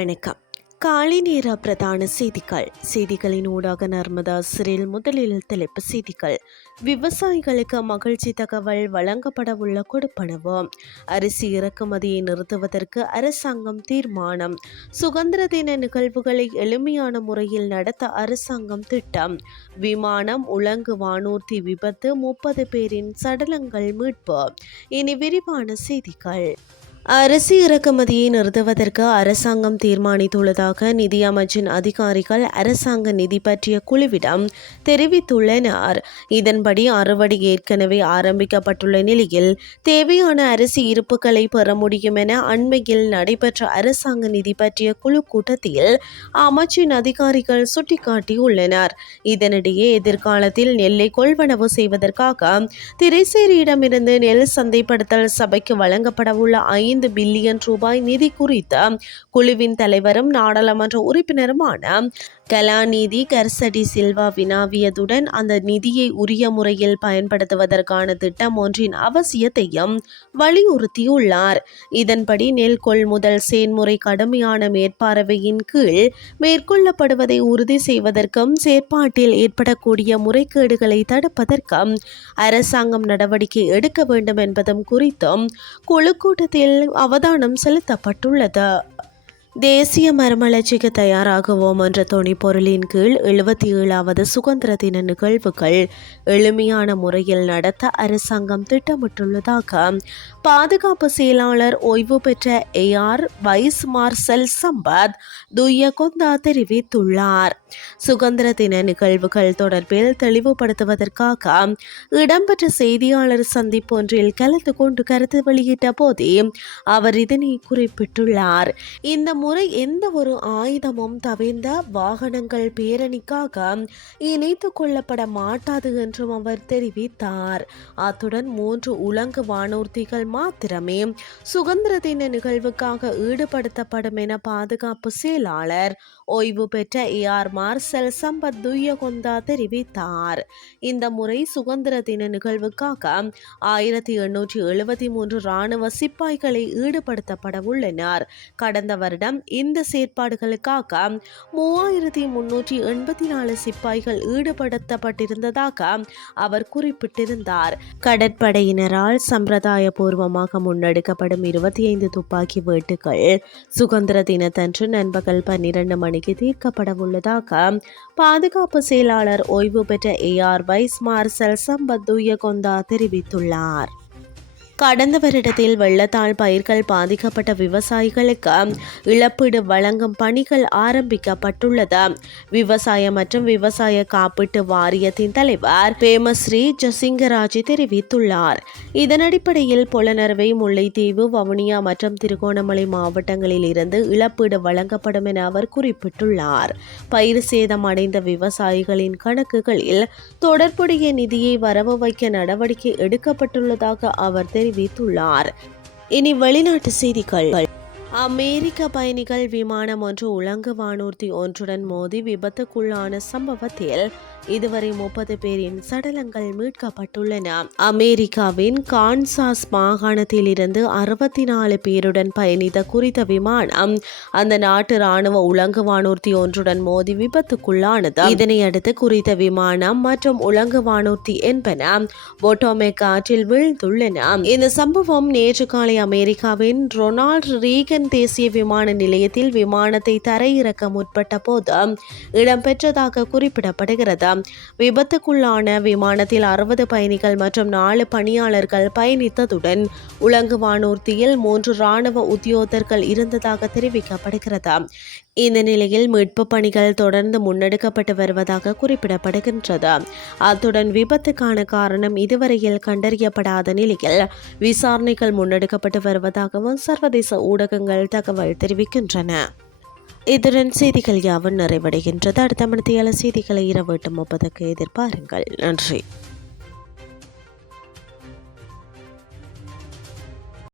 வணக்கம். காலை நேர பிரதான செய்திகளின் ஊடாக நர்மதா சிறில் முதலில் தலைப்பு செய்திகள். விவசாயிகளுக்கு மகிழ்ச்சி தகவல் வழங்கப்பட உள்ள கொடுப்பனவு. அரிசி இறக்குமதியை நிறுத்துவதற்கு அரசாங்கம் தீர்மானம். சுதந்திர தின நிகழ்வுகளை எளிமையான முறையில் நடத்த அரசாங்கம் திட்டம். விமானம் உலங்கு வானூர்தி விபத்து 30 பேரின் சடலங்கள் மீட்பு. இனி விரிவான செய்திகள். அரிசி இறக்குமதியை நிறுத்துவதற்கு அரசாங்கம் தீர்மானித்துள்ளதாக நிதியமைச்சின் அதிகாரிகள் அரசாங்க நிதி பற்றிய குழுவிடம் தெரிவித்துள்ளனர். இதன்படி அறுவடை ஏற்கனவே ஆரம்பிக்கப்பட்டுள்ள நிலையில் தேவையான அரிசி இருப்புகளை பெற முடியும் என அண்மையில் நடைபெற்ற அரசாங்க நிதி பற்றிய குழு கூட்டத்தில் அமைச்சின் அதிகாரிகள் சுட்டிக்காட்டியுள்ளனர். இதனிடையே எதிர்காலத்தில் நெல்லை கொள்வனவு செய்வதற்காக திரைசேரியிடமிருந்து நெல் சந்தைப்படுத்தல் சபைக்கு வழங்கப்பட உள்ள 5 பில்லியன் ரூபாய் நிதி குறித்த குழுவின் தலைவரும் நாடாளுமன்ற உறுப்பினருமான கலாநிதி கர்சடி சில்வா வினாவியதுடன் அந்த நிதியை உரிய முறையில் பயன்படுத்துவதற்கான திட்டம் ஒன்றின் அவசியத்தையும் வலியுறுத்தியுள்ளார். இதன்படி நெல் கொள்முதல் செயன்முறை கடுமையான மேற்பார்வையின் கீழ் மேற்கொள்ளப்படுவதை உறுதி செய்வதற்கும் செயற்பாட்டில் ஏற்படக்கூடிய முறைகேடுகளை தடுப்பதற்கும் அரசாங்கம் நடவடிக்கை எடுக்க வேண்டும் என்பதும் குறித்தும் குழு கூட்டத்தில் அவதானம் செலுத்தப்பட்டுள்ளது. தேசிய மறுமலர்ச்சிக்கு தயாராகுவோம் என்ற தொனிப்பொருளின் கீழ் 77வது சுதந்திர தின நிகழ்வுகள் எளிமையான முறையில் நடத்த அரசாங்கம் திட்டமிட்டுள்ளதாக பாதுகாப்பு செயலாளர் ஓய்வு பெற்ற AR vice marshal Sampath Thuyyakontha தெரிவித்துள்ளார். சுதந்திர தின நிகழ்வுகள் தொடர்பில் தெளிவுபடுத்துவதற்காக இடம்பெற்ற செய்தியாளர் சந்திப்பு ஒன்றில் கலந்து கொண்டு கருத்து வெளியிட்ட போதே அவர் இதனை குறிப்பிட்டுள்ளார். இந்த முறை எந்த ஒரு ஆயுதமும் தவிர்ந்த வாகனங்கள் பேரணிக்காக இணைத்துக் கொள்ளப்பட மாட்டாது என்றும் அவர் தெரிவித்தார். அத்துடன் 3 உலங்கு வானூர்திகள் மாத்திரமே சுதந்திர தின நிகழ்வுக்காக ஈடுபடுத்தப்படும் என பாதுகாப்பு செயலாளர் ஓய்வு பெற்ற ஏஆர் மார்ஷல் சம்பத் துய்யகொந்தா தெரிவித்தார். இந்த முறை சுதந்திர தின நிகழ்வுக்காக 1873 இராணுவ சிப்பாய்களை ஈடுபடுத்தப்பட உள்ளனர். கடந்த வருடம் இந்த செயற்பாடுகளுக்காக 3384 சிப்பாய்கள் ஈடுபடுத்தப்பட்டிருந்ததாக அவர் குறிப்பிட்டிருந்தார். கடற்படையினரால் சம்பிரதாய பூர்வமாக முன்னெடுக்கப்படும் 25 துப்பாக்கி வேட்டுகள் சுதந்திர தினத்தன்று நண்பகல் 12 மணிக்கு தீர்க்கப்பட உள்ளதாக பாதுகாப்பு செயலாளர் ஓய்வு பெற்ற AR vice marshal Sampath Thuyyakontha தெரிவித்துள்ளார். கடந்த வருடத்தில் வெள்ளத்தால் பயிர்கள் பாதிக்கப்பட்ட விவசாயிகளுக்கு இழப்பீடு வழங்கும் பணிகள் ஆரம்பிக்கப்பட்டுள்ளது. விவசாய மற்றும் விவசாய காப்பீட்டு வாரியத்தின் தலைவர் பேமஸ்ரீ ஜசிங்கராஜ் தெரிவித்துள்ளார். இதன் அடிப்படையில் பொலனறுவை, முல்லைத்தீவு, வவுனியா மற்றும் திருகோணமலை மாவட்டங்களில் இருந்து இழப்பீடு வழங்கப்படும் என அவர் குறிப்பிட்டுள்ளார். பயிர் சேதம் அடைந்த விவசாயிகளின் கணக்குகளில் தொடர்புடைய நிதியை வரவு வைக்க நடவடிக்கை எடுக்கப்பட்டுள்ளதாக அவர் தெரிவித்துள்ளார். இனி வெளிநாட்டு செய்திகள். அமெரிக்க பயணிகள் விமானம் ஒன்று உலங்கு வானூர்தி ஒன்றுடன் மோதி விபத்துக்குள்ளான சம்பவத்தில் இதுவரை 30 பேரின் சடலங்கள் மீட்கப்பட்டுள்ளன. அமெரிக்காவின் கான்சாஸ் மாகாணத்தில் இருந்து 64 பேருடன் பயணித்த குறித்த விமானம் அந்த நாட்டு இராணுவ உலங்கு வானூர்தி ஒன்றுடன் மோதி விபத்துக்குள்ளானது. இதனையடுத்து குறித்த விமானம் மற்றும் உலங்கு வானூர்தி என்பன பொட்டோமெக் ஆற்றில் வீழ்ந்துள்ளன. இந்த சம்பவம் நேற்று காலை அமெரிக்காவின் ரொனால்ட் ரீகன் தேசிய விமான நிலையத்தில் விமானத்தை தரையிறக்க முற்பட்ட போது இடம்பெற்றதாக குறிப்பிடப்படுகிறது. விபத்துக்குள்ளான விமானத்தில் 60 பயணிகள் மற்றும் 4 பணியாளர்கள் பயணித்ததுடன் உலங்கு வானூர்தியில் 3 இராணுவ உத்தியோகத்தர்கள் இருந்ததாக தெரிவிக்கப்படுகிறது. இந்த நிலையில் மீட்பு பணிகள் தொடர்ந்து முன்னெடுக்கப்பட்டு வருவதாக குறிப்பிடப்படுகின்றது. அத்துடன் விபத்துக்கான காரணம் இதுவரையில் கண்டறியப்படாத நிலையில் விசாரணைகள் முன்னெடுக்கப்பட்டு வருவதாகவும் சர்வதேச ஊடகங்கள் தகவல் தெரிவிக்கின்றன. இதுடன் செய்திகள் யாவும் நிறைவடைகின்றது. அடுத்த மணித்தியால செய்திகளை இரவு 8:30 எதிர்பாருங்கள். நன்றி.